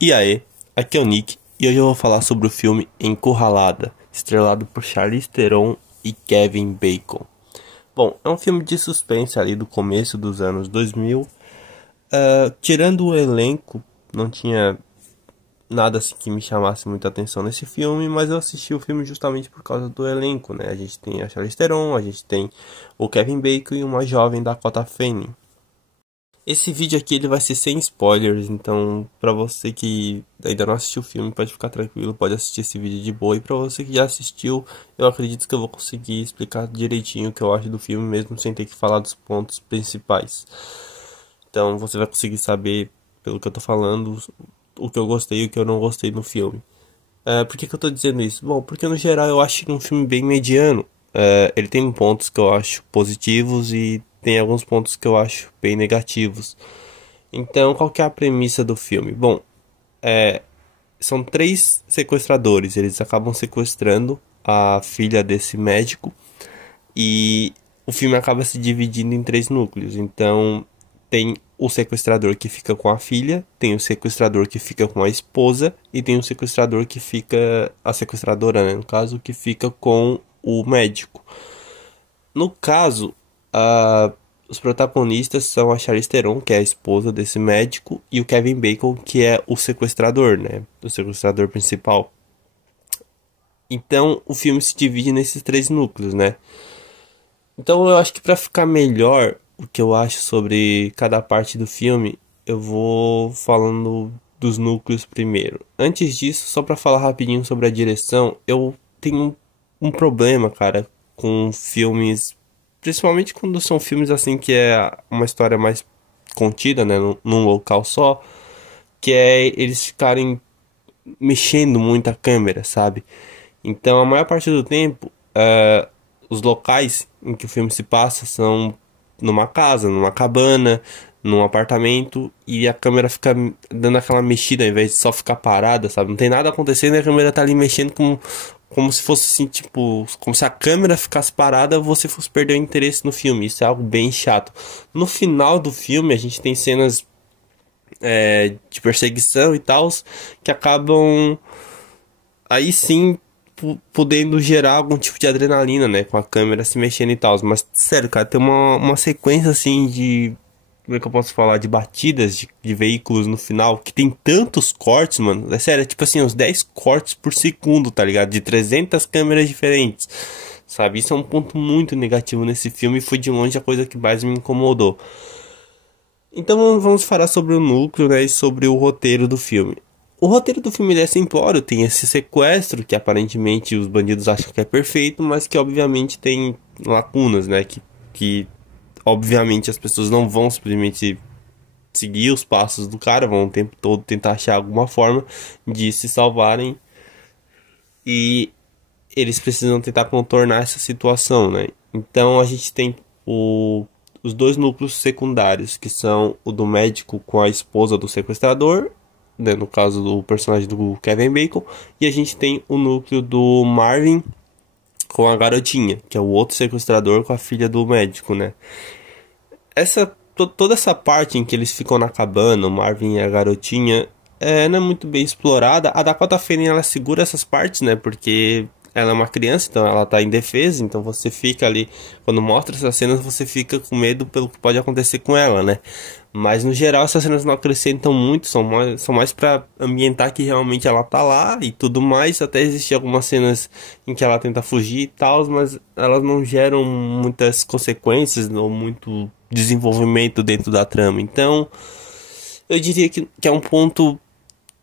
E aí, aqui é o Nick e hoje eu vou falar sobre o filme Encurralada, estrelado por Charlize Theron e Kevin Bacon. Bom, é um filme de suspense ali do começo dos anos 2000. Tirando o elenco, não tinha nada assim que me chamasse muita atenção nesse filme, mas eu assisti o filme justamente por causa do elenco, né? A gente tem a Charlize Theron, a gente tem o Kevin Bacon e uma jovem Dakota Fanning. Esse vídeo aqui ele vai ser sem spoilers, então pra você que ainda não assistiu o filme, pode ficar tranquilo, pode assistir esse vídeo de boa. E pra você que já assistiu, eu acredito que eu vou conseguir explicar direitinho o que eu acho do filme, mesmo sem ter que falar dos pontos principais. Então você vai conseguir saber, pelo que eu tô falando, o que eu gostei e o que eu não gostei no filme. Por que eu tô dizendo isso? Bom, porque no geral eu acho que é um filme bem mediano. Ele tem pontos que eu acho positivos e tem alguns pontos que eu acho bem negativos. Então, qual que é a premissa do filme? Bom, são três sequestradores. Eles acabam sequestrando a filha desse médico e o filme acaba se dividindo em três núcleos. Então, tem o sequestrador que fica com a filha, tem o sequestrador que fica com a esposa e tem o sequestrador que fica, a sequestradora, né, no caso, que fica com o médico. No caso, os protagonistas são a Charlize Theron, que é a esposa desse médico, e o Kevin Bacon, que é o sequestrador, né, o sequestrador principal. Então, o filme se divide nesses três núcleos, né? Então, eu acho que para ficar melhor o que eu acho sobre cada parte do filme, eu vou falando dos núcleos primeiro. Antes disso, só para falar rapidinho sobre a direção, eu tenho um problema, cara, com filmes, principalmente quando são filmes assim que é uma história mais contida, né, num local só, que é eles ficarem mexendo muito a câmera, sabe? Então, a maior parte do tempo, os locais em que o filme se passa são numa casa, numa cabana, num apartamento, e a câmera fica dando aquela mexida ao invés de só ficar parada, sabe? Não tem nada acontecendo e a câmera tá ali mexendo como se fosse assim, tipo, como se a câmera ficasse parada e você fosse perder o interesse no filme. Isso é algo bem chato. No final do filme, a gente tem cenas de perseguição e tal, que acabam aí sim podendo gerar algum tipo de adrenalina, né? Com a câmera se mexendo e tal. Mas, sério, cara, tem uma sequência assim de. Como é que eu posso falar? De batidas de veículos no final, que tem tantos cortes, mano. É sério, é tipo assim, uns 10 cortes por segundo, tá ligado? De 300 câmeras diferentes, sabe? Isso é um ponto muito negativo nesse filme e foi de longe a coisa que mais me incomodou. Então vamos falar sobre o núcleo, né, e sobre o roteiro do filme. O roteiro do filme é simplório, tem esse sequestro que aparentemente os bandidos acham que é perfeito, mas que obviamente tem lacunas, né, que obviamente as pessoas não vão simplesmente seguir os passos do cara, vão o tempo todo tentar achar alguma forma de se salvarem e eles precisam tentar contornar essa situação, né. Então a gente tem os dois núcleos secundários, que são o do médico com a esposa do sequestrador, né, no caso do personagem do Kevin Bacon, e a gente tem o núcleo do Marvin com a garotinha, que é o outro sequestrador com a filha do médico, né? Toda essa parte em que eles ficam na cabana, o Marvin e a garotinha, não é muito bem explorada. A Dakota Fanning, ela segura essas partes, né? Porque ela é uma criança, então ela tá indefesa, então você fica ali, quando mostra essas cenas, você fica com medo pelo que pode acontecer com ela, né? Mas no geral essas cenas não acrescentam muito, são mais pra ambientar que realmente ela tá lá e tudo mais. Até existem algumas cenas em que ela tenta fugir e tal, mas elas não geram muitas consequências ou muito desenvolvimento dentro da trama. Então, eu diria que é um ponto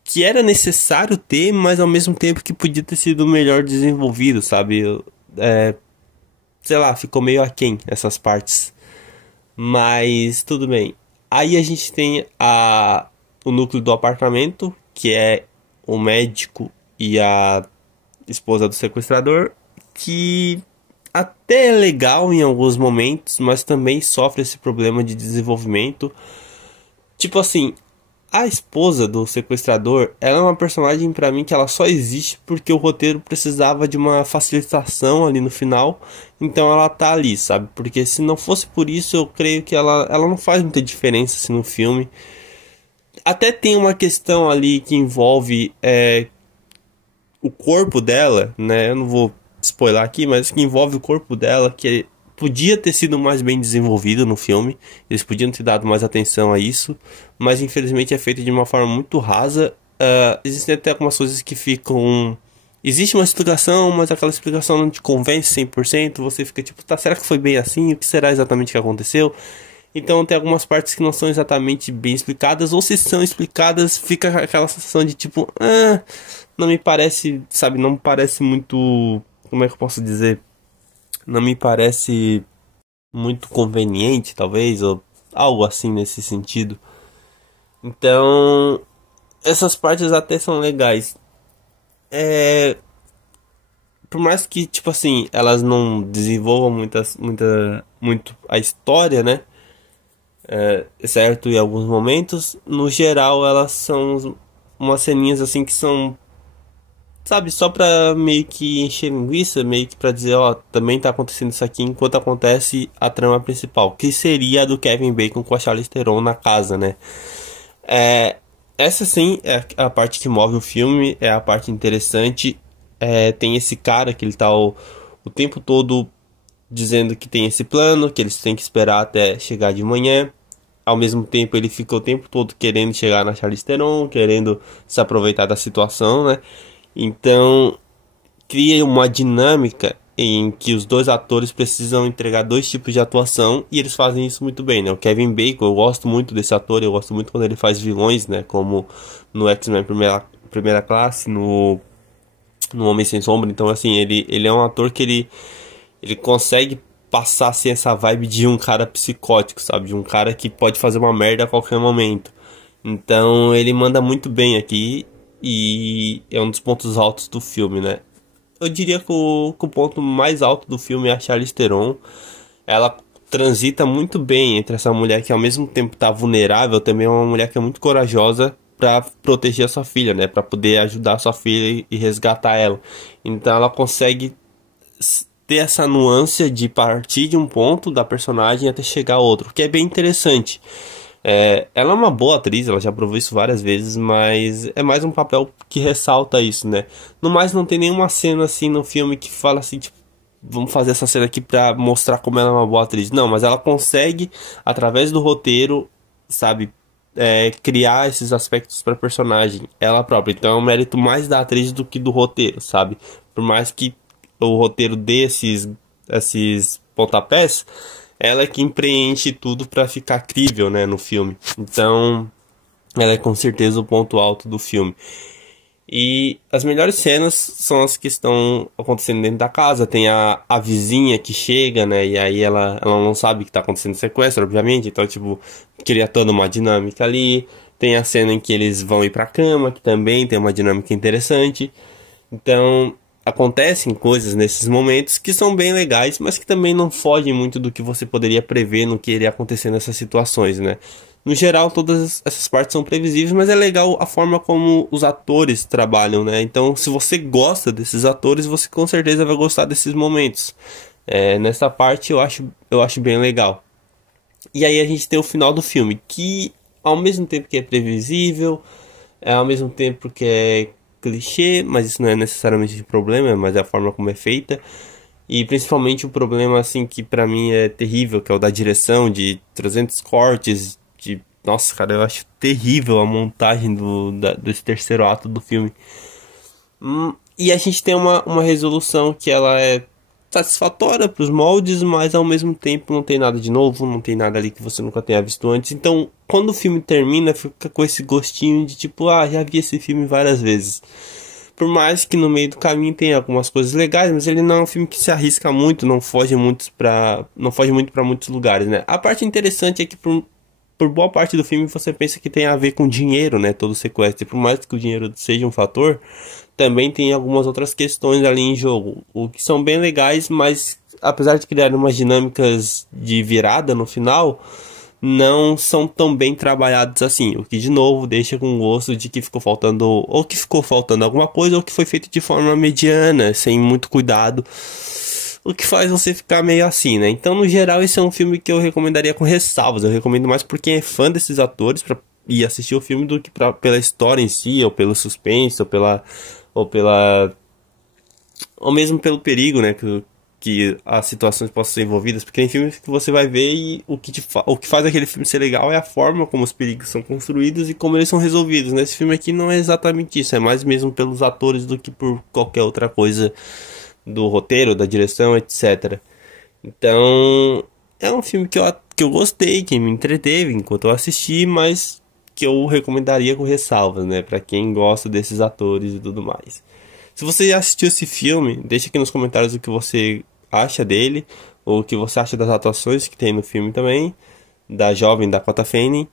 que era necessário ter, mas ao mesmo tempo que podia ter sido melhor desenvolvido, sabe? Sei lá, ficou meio aquém essas partes. Mas tudo bem. Aí a gente tem o núcleo do apartamento, que é o médico e a esposa do sequestrador, que até é legal em alguns momentos, mas também sofre esse problema de desenvolvimento. Tipo assim, a esposa do sequestrador, ela é uma personagem pra mim que ela só existe porque o roteiro precisava de uma facilitação ali no final, então ela tá ali, sabe? Porque se não fosse por isso, eu creio que ela não faz muita diferença assim no filme. Até tem uma questão ali que envolve o corpo dela, né? Eu não vou spoiler aqui, mas que envolve o corpo dela, que podia ter sido mais bem desenvolvido no filme. Eles podiam ter dado mais atenção a isso, mas infelizmente é feito de uma forma muito rasa. Existem até algumas coisas que ficam... Existe uma explicação, mas aquela explicação não te convence 100%. Você fica tipo, tá, será que foi bem assim? O que será exatamente que aconteceu? Então tem algumas partes que não são exatamente bem explicadas, ou se são explicadas, fica aquela sensação de tipo, não me parece, sabe, não me parece muito, como é que eu posso dizer? Não me parece muito conveniente, talvez, ou algo assim nesse sentido. Então, essas partes até são legais. Por mais que, tipo assim, elas não desenvolvam muito a história, né? Certo, em alguns momentos, no geral elas são umas ceninhas assim que são, sabe, só pra meio que encher linguiça, meio que pra dizer, ó, também tá acontecendo isso aqui enquanto acontece a trama principal, que seria a do Kevin Bacon com a Charlize Theron na casa, né? Essa sim é a parte que move o filme, é a parte interessante. Tem esse cara que ele tá o tempo todo dizendo que tem esse plano, que eles têm que esperar até chegar de manhã. Ao mesmo tempo ele fica o tempo todo querendo chegar na Charlize Theron, querendo se aproveitar da situação, né? Então cria uma dinâmica em que os dois atores precisam entregar dois tipos de atuação e eles fazem isso muito bem, né? O Kevin Bacon, eu gosto muito desse ator, eu gosto muito quando ele faz vilões, né? Como no X-Men primeira classe, no Homem Sem Sombra. Então assim, ele é um ator que ele consegue passar assim, essa vibe de um cara psicótico, sabe? De um cara que pode fazer uma merda a qualquer momento. Então ele manda muito bem aqui e é um dos pontos altos do filme, né? Eu diria que o ponto mais alto do filme é a Charlize Theron. Ela transita muito bem entre essa mulher que ao mesmo tempo tá vulnerável, também é uma mulher que é muito corajosa para proteger a sua filha, né? Para poder ajudar a sua filha e resgatar ela. Então ela consegue ter essa nuance de partir de um ponto da personagem até chegar a outro, que é bem interessante. Ela é uma boa atriz, ela já provou isso várias vezes, mas é mais um papel que ressalta isso, né? No mais, não tem nenhuma cena assim no filme que fala assim, tipo, vamos fazer essa cena aqui pra mostrar como ela é uma boa atriz. Não, mas ela consegue, através do roteiro, sabe, criar esses aspectos pra personagem, ela própria. Então é um mérito mais da atriz do que do roteiro, sabe? Por mais que o roteiro dê esses pontapés, ela é quem preenche tudo pra ficar crível, né, no filme. Então, ela é com certeza o ponto alto do filme. E as melhores cenas são as que estão acontecendo dentro da casa. Tem a vizinha que chega, né, e aí ela não sabe que tá acontecendo sequestro, obviamente. Então, tipo, cria toda uma dinâmica ali. Tem a cena em que eles vão ir pra cama, que também tem uma dinâmica interessante. Então, acontecem coisas nesses momentos que são bem legais, mas que também não fogem muito do que você poderia prever no que iria acontecer nessas situações, né? No geral, todas essas partes são previsíveis, mas é legal a forma como os atores trabalham, né? Então, se você gosta desses atores, você com certeza vai gostar desses momentos. Nessa parte eu acho bem legal. E aí a gente tem o final do filme, que ao mesmo tempo que é previsível, ao mesmo tempo que é clichê, mas isso não é necessariamente um problema, mas é a forma como é feita. E principalmente o problema assim que pra mim é terrível, que é o da direção, de 300 cortes, nossa, cara, eu acho terrível a montagem desse terceiro ato do filme. E a gente tem uma resolução que ela é satisfatória para os moldes, mas ao mesmo tempo não tem nada de novo, não tem nada ali que você nunca tenha visto antes. Então, quando o filme termina, fica com esse gostinho de tipo, já vi esse filme várias vezes. Por mais que no meio do caminho tenha algumas coisas legais, mas ele não é um filme que se arrisca muito, não foge muito para muitos lugares, né? A parte interessante é que por boa parte do filme você pensa que tem a ver com dinheiro, né? Todo o sequestro. E por mais que o dinheiro seja um fator, também tem algumas outras questões ali em jogo, o que são bem legais, mas apesar de criar umas dinâmicas de virada no final, não são tão bem trabalhados assim, o que de novo deixa com gosto de que ficou faltando, ou que ficou faltando alguma coisa, ou que foi feito de forma mediana, sem muito cuidado, o que faz você ficar meio assim, né? Então, no geral, esse é um filme que eu recomendaria com ressalvas. Eu recomendo mais por quem é fã desses atores, ir assistir o filme do que pela história em si, ou pelo suspense, ou pela, ou mesmo pelo perigo, né, que as situações possam ser envolvidas, porque tem filmes que você vai ver e o que faz aquele filme ser legal é a forma como os perigos são construídos e como eles são resolvidos, né? Esse filme aqui não é exatamente isso, é mais mesmo pelos atores do que por qualquer outra coisa do roteiro, da direção, etc. Então, é um filme que eu gostei, que me entreteve enquanto eu assisti, mas que eu recomendaria com ressalvas, né? Pra quem gosta desses atores e tudo mais. Se você já assistiu esse filme, deixa aqui nos comentários o que você acha dele, ou o que você acha das atuações que tem no filme também, da jovem Dakota Fanning.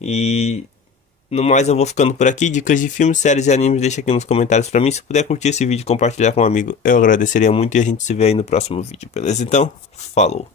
E no mais eu vou ficando por aqui. Dicas de filmes, séries e animes, deixa aqui nos comentários pra mim. Se puder curtir esse vídeo e compartilhar com um amigo, eu agradeceria muito e a gente se vê aí no próximo vídeo, beleza? Então, falou!